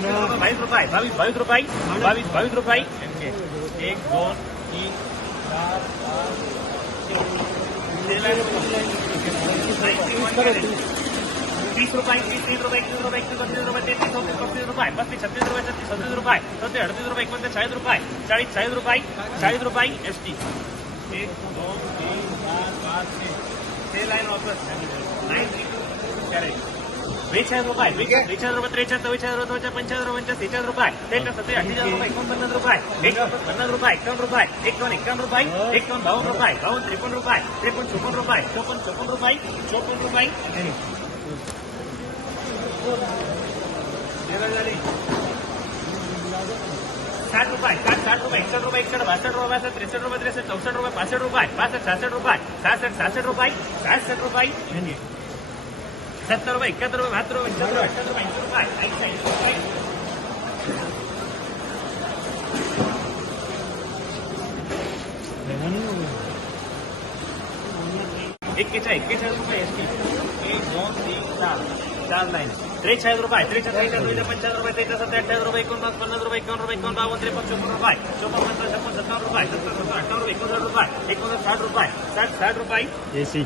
બાવીસ રૂપિયા બાવીસ બાવીસ રૂપિયા બાવીસ બાવીસ રૂપિયા એમ કે એક દોન તીન ચાર પાંચ ત્રીસ રૂપિયા ત્રીસ ત્રીસ રૂપિયા એકત્રીસ રૂપિયા એકત્રીસ બત્રીસ રૂપિયા તેત્રીસ ચોત્રીસ પત્રીસ રૂપિયા બત્રીસ છત્રીસ રૂપિયા છત્રીસ છત્રીસ રૂપિયા સત્તર અડતીસ રૂપિયા એકપંચાસ ચાલીસ રૂપિયા ચાલીસ ચાલીસ રૂપિયા ચાલીસ રૂપિયા એસટી એક દો તીન ચાર પાંચ તે line offer nine three two વીસ રૂપિયા વીસ રૂપિયા ત્રીસ ચોવીસ રૂપિયા પંચાવન રૂપિયા સિત્તેર રૂપિયા. તેટલા સત્તર અઠ્યાસી રૂપિયા એકોણપચાસ રૂપિયા. પચાસ રૂપિયા એકાવન રૂપિયા. એકાવન એકાવન રૂપિયા. એકાવન બાવન રૂપિયા. બાવન ત્રેપન રૂપિયા. ત્રેપન ચોપન રૂપિયા. ચોપન ચોપન રૂપિયા. ચોપન રૂપિયા. સાત રૂપિયા સાત સાત રૂપિયા એકસઠ રૂપિયા એકસઠ બાસઠ રૂપિયા બાસઠ ત્રેસઠ રૂપિયા ત્રેસઠ ચોસઠ રૂપિયા પાસઠ રૂપિયા પાસઠ સાસઠ રૂપિયા સાસઠ સાસઠ રૂપિયા સાસઠ રૂપિયા. सत्तर रुपये एकाहत्तर रुपये बहात्तर रुपये पंच्याहत्तर रुपये अठ्ठ्याहत्तर रुपये ऐंशी रुपये ऐंशी रुपये एक्केचाळीस एक्केचाळीस रुपये एस टी एक दोन तीन चार चार लाईन त्रेचाळीस रुपये त्रेचाळीस त्रेचाळीस पंचाळीस रुपये त्रेचाळीस सत्तर अठ्ठावीस रुपये एकोणपन्नास पन्नास रुपये एकावन्न रुपये एकावन्न बावन्न त्रेपन्न चोपन्न रुपये चोपन्न पंचावन्न छप्पन सत्तावन्न रुपये सत्तर सत्तर अठ्ठावन्न रुपये एकोणसाठ रुपये एकोणसाठ साठ रुपये साठ साठ रुपये एसी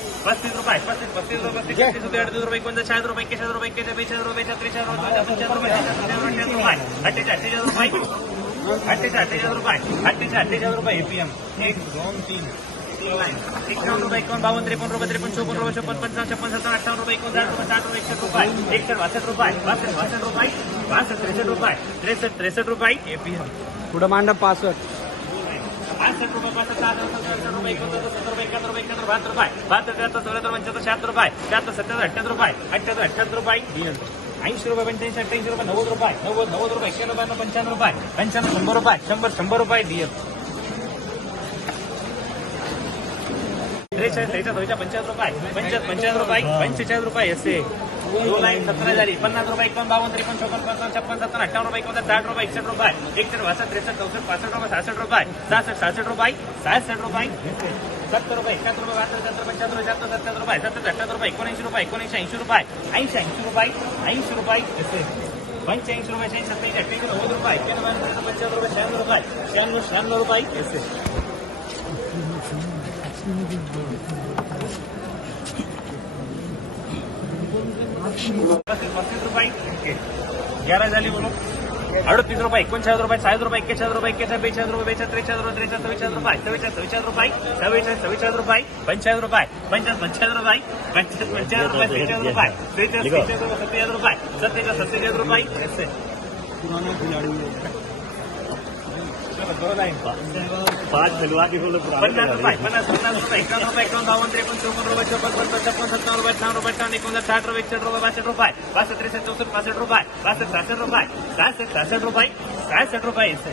पस्तीस रुपये पस्तीस पस्तीस रुपये पस्तीस छत्तीस रुपये अडतीस रुपये एकोणचाळीस चाळीस रुपये एक्केचाळीस रुपये एक्केचाळीस बेचाळीस रुपये त्रेचाळीस रुपये पंचाळीस रुपये अठ्ठेचाळीस रुपये अठ्ठेचाळीस रुपये अठ्ठेचाळीस रुपये अठ्ठेचाळीस रुपये एपीएम एक दोन तीन. एकावन्न रुपये एकावन्न बावन्न त्रेपन्न रुपये त्रेपन्न चोपन्न रुपये चोपन्न पंचावन्न छप्पन सत्तावन्न अठ्ठावन्न रुपये एकोणसाठ रुपये साठ रुपये एकसष्ट रुपये एकसष्ट बासष्ट रुपये बासष्ट बासष्ट रुपये बासष्ट त्रेसष्ट रुपये त्रेसष्ट त्रेसष्ट रुपये एपीएम पुढं मांडा पासष्ट पासष्ट रुपये पासष्ट सहासष्ट सत्तर रुपये एकोणसत्तर सत्तर रुपये एकाहत्तर रुपये बहात्तर रुपये. बहात्तर त्र्याहत्तर चौऱ्याहत्तर पंच्याहत्तर शहात्तर रुपये. शहात्तर सत्याहत्तर अठ्ठ्याहत्तर रुपये. अठ्ठ्याहत्तर अठ्ठ्याहत्तर रुपये. ऐंशी रुपये पंच्याऐंशी अठ्ठ्याऐंशी रुपये नव्वद रुपये. नव्वद नव्वद रुपये. एकशे रुपयांना पंच्याण्णव रुपये. पंच्याण्णव शंभर रुपये. शंभर शंभर रुपये डीएल त्रेचाळीस त्रेचाळीस त्रेचाळीस पंचाळीस रुपये. पंचाळीस पंचाळीस रुपये. पंचेचाळीस रुपये असे दोन लाईन सतरा झाली पन्नास रुपये एकावन्न बावन्न त्रेपन्न, चौपन्न पंचावन्न छप्पन, सत्तर अठ्ठावन्न रुपये एकोणसाठ साठ रुपये एकसष्ट रुपये एकसष्ट बासष्ट, त्रेसष्ट, चौसष्ट, पासष्ट रुपये सहासष्ट रुपये सहासष्ट सहासष्ट रुपये सहासष्ट रुपये, सत्तर रुपये एकाहत्तर रुपये, बहात्तर, सत्तर पंच्याहत्तर शहात्तर सत्तर रुपये, सत्तर अठ्ठ्याहत्तर रुपये, एकोणऐंशी रुपये, एकोणऐंशी, ऐंशी रुपये, ऐंशी ऐंशी रुपये ऐंशी रुपये पंच्याऐंशी रुपये शहाऐंशी सत्याऐंशी अठ्ठ्याऐंशी नव्वद रुपये एक्क्याण्णव पंच्याहत्तर रुपये शहाण्णव रुपये, शहाण्णव शहाण्णव रुपये पस्तीस रुपये ग्यारह झाली म्हणून अडतीस रुपये एकोणचाळीस रुपये चाळीस रुपये एक्केचाळीस रुपये एक्केचाळीस बेचाळीस रुपये बेचाळीस त्रेचाळीस रुपये त्रेचाळीस चव्वेचाळीस रुपये चव्वेचाळीस चव्वेचाळीस रुपये चव्वेचाळीस चव्वेचाळीस रुपये पंचाळीस रुपये पंचाळीस पंचाळीस रुपये पंचाळीस पंचाळीस रुपये त्रेचाळीस रुपये त्रेचाळीस त्रेचाळीस रुपये सत्तेचाळीस रुपये सत्तेचाळीस सत्तेचाळीस रुपये पाच खिलवा के बोलो पन्नास रुपये पन्नास पन्नास रुपये एकावन्न रुपये एकावन्न बावन्न त्रेपन्न चौपन्न रुपये चौपन्न पंचावन्न छप्पन सत्तावन्न रुपये अठ्ठावन्न रुपये अठ्ठावन्न एकोणसाठ साठ रुपये एकसष्ट रुपये बासष्ट रुपये बासष्ट त्रेसष्ट चौसष्ट पासष्ट रुपये बासष्ट सहासष्ट रुपये सहासष्ट सहासष्ट रुपये सहासष्ट रुपये ऐसे।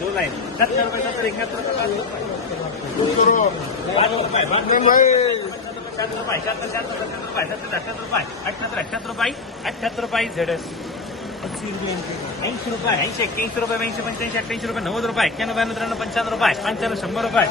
दो लाइन। सत्तर रुपये सत्तर एकाहत्तर रुपये रुपये। रुपये शहात्तर सत्तर रुपये सत्तर अठ्ठ्याहत्तर रुपये अठ्ठ्याहत्तर रुपये झेडस ऐंशी रुपये ऐंशी एक्क्याऐंशी रुपये ऐंशी पंच्याऐंशी अठ्ठ्याऐंशी रुपये नव्वद रुपये एक्क्याण्णव ब्याण्णव त्र्याण्णव पंच्याण्णव रुपये पंच्याण्णव शंभर रुपये